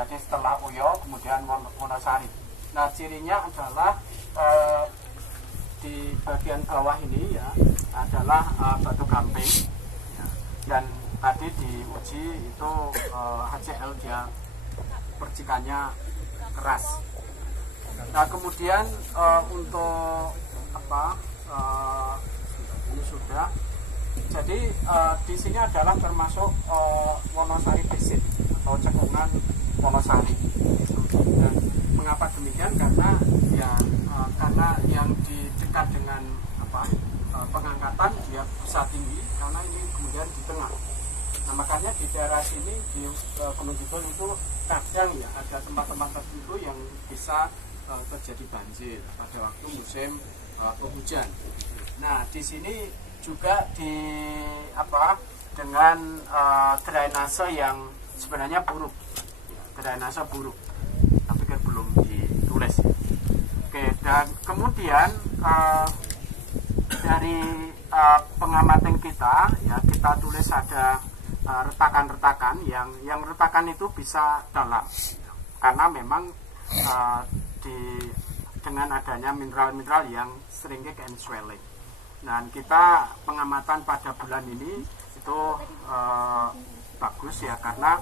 tadi setelah Uyo kemudian Wonosari. Nah, cirinya adalah di bagian bawah ini ya adalah batu gamping ya. Dan tadi diuji itu HCl dia percikannya keras. Nah, kemudian untuk ini sudah. Jadi di sini adalah termasuk Wonosari Basin atau cekungan Wonosari. Dan mengapa demikian? Karena ya karena yang di dekat dengan pengangkatan dia bisa tinggi, karena ini kemudian di tengah. Nah, makanya di daerah sini di Gunung Kidul itu kadang ya ada tempat-tempat tertentu yang bisa terjadi banjir pada waktu musim penghujan. Nah, di sini juga dengan drainase yang sebenarnya buruk, drainase buruk, tapi kan belum ditulis. Oke, dan kemudian dari pengamatan kita ya kita tulis ada retakan-retakan yang retakan itu bisa dalam karena memang dengan adanya mineral-mineral yang sering and swelling. Dan kita pengamatan pada bulan ini itu bagus ya karena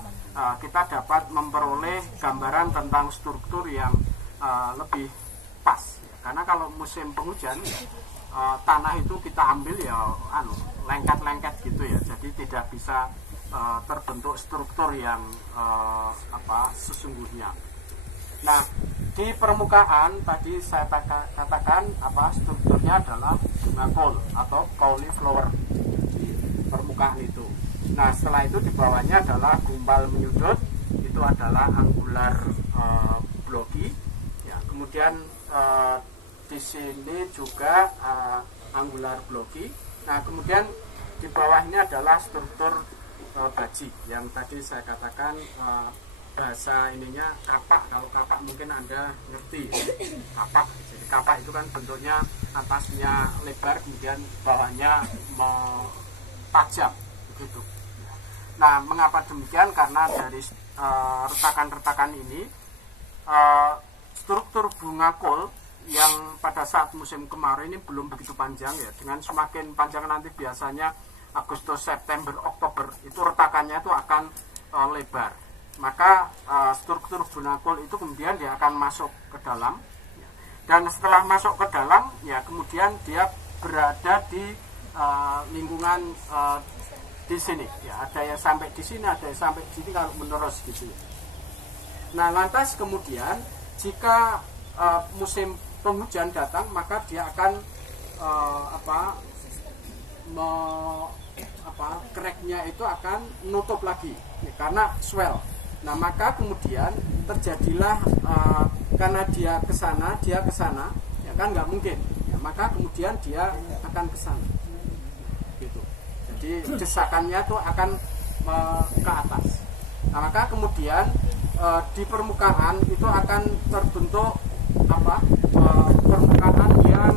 kita dapat memperoleh gambaran tentang struktur yang lebih pas ya. Karena kalau musim penghujan tanah itu kita ambil ya lengket-lengket gitu ya, jadi tidak bisa terbentuk struktur yang sesungguhnya. Nah, di permukaan tadi saya katakan strukturnya adalah bunga kol atau cauliflower di permukaan itu. Nah, setelah itu di bawahnya adalah gumpal menyudut, itu adalah angular blocky. Ya, kemudian di sini juga angular blocky. Nah, kemudian di bawah ini adalah struktur baji yang tadi saya katakan bahasa ininya kapak. Kalau kapak mungkin Anda ngerti kapak. Jadi kapak itu kan bentuknya atasnya lebar kemudian bawahnya tajam begitu. Nah, mengapa demikian? Karena dari retakan-retakan ini struktur bunga kol yang pada saat musim kemarau ini belum begitu panjang ya. Dengan semakin panjang nanti biasanya Agustus, September, Oktober itu retakannya itu akan lebar. Maka struktur bunga kol itu kemudian dia akan masuk ke dalam dan setelah masuk ke dalam ya kemudian dia berada di lingkungan di sini ya, ada yang sampai di sini, ada yang sampai di sini kalau menerus gitu ya. Nah, lantas kemudian jika musim penghujan datang maka dia akan cracknya itu akan menutup lagi ya, karena swell. Nah, maka kemudian terjadilah karena dia ke sana ya kan nggak mungkin ya, maka kemudian dia akan ke sana gitu. Jadi desakannya itu akan ke atas. Nah, maka kemudian di permukaan itu akan terbentuk permukaan yang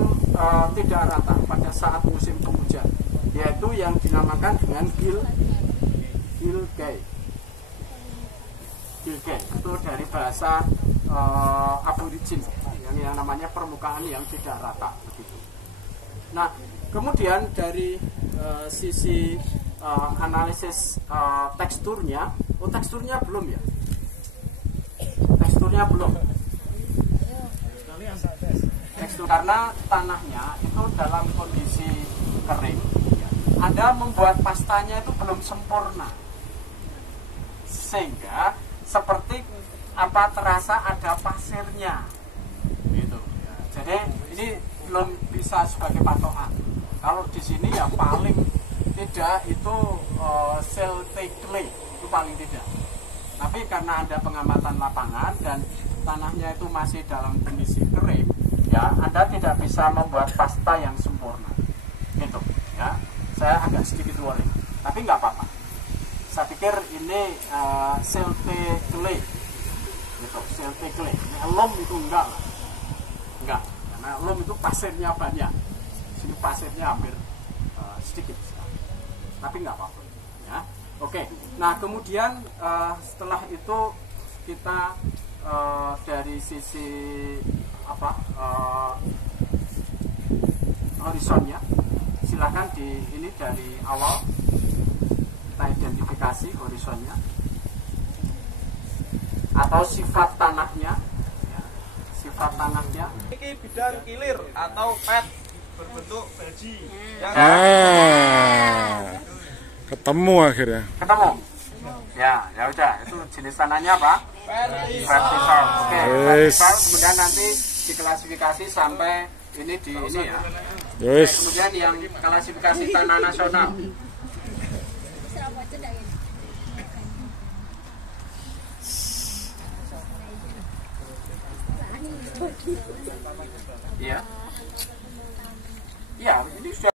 tidak rata pada saat musim penghujan, yaitu yang dinamakan dengan gilgay. Itu dari bahasa aborigin yang namanya permukaan yang tidak rata begitu. Nah, kemudian dari sisi analisis teksturnya, teksturnya belum ya? Teksturnya belum. Tekstur karena tanahnya itu dalam kondisi kering. Ya. Anda membuat pastanya itu belum sempurna, sehingga seperti terasa ada pasirnya gitu ya. Jadi ini belum bisa sebagai patokan. Kalau di sini ya paling tidak itu silty clay itu paling tidak. Tapi karena ada pengamatan lapangan dan tanahnya itu masih dalam kondisi kering ya, Anda tidak bisa membuat pasta yang sempurna gitu ya. Saya agak sedikit worry, tapi nggak apa-apa. Saya pikir ini silty clay gitu, silty clay. Ini loam itu enggak lah, enggak, karena loam itu pasirnya banyak, sini pasirnya hampir sedikit sekali, tapi nggak apa-apa ya. Oke, nah kemudian setelah itu kita dari sisi apa horizonnya, silahkan ini dari awal kita identifikasi horizonnya atau sifat tanahnya, ya, sifat tanahnya. Ini bidang kilir atau pet berbentuk belji. Ketemu akhirnya. Ketemu. Ya udah, itu jenis tanahnya apa? Vertikal. Oke, vertikal. Kemudian nanti diklasifikasi sampai ini di ini ya. Yes. Kemudian yang klasifikasi tanah nasional. Iya. Iya, ini sudah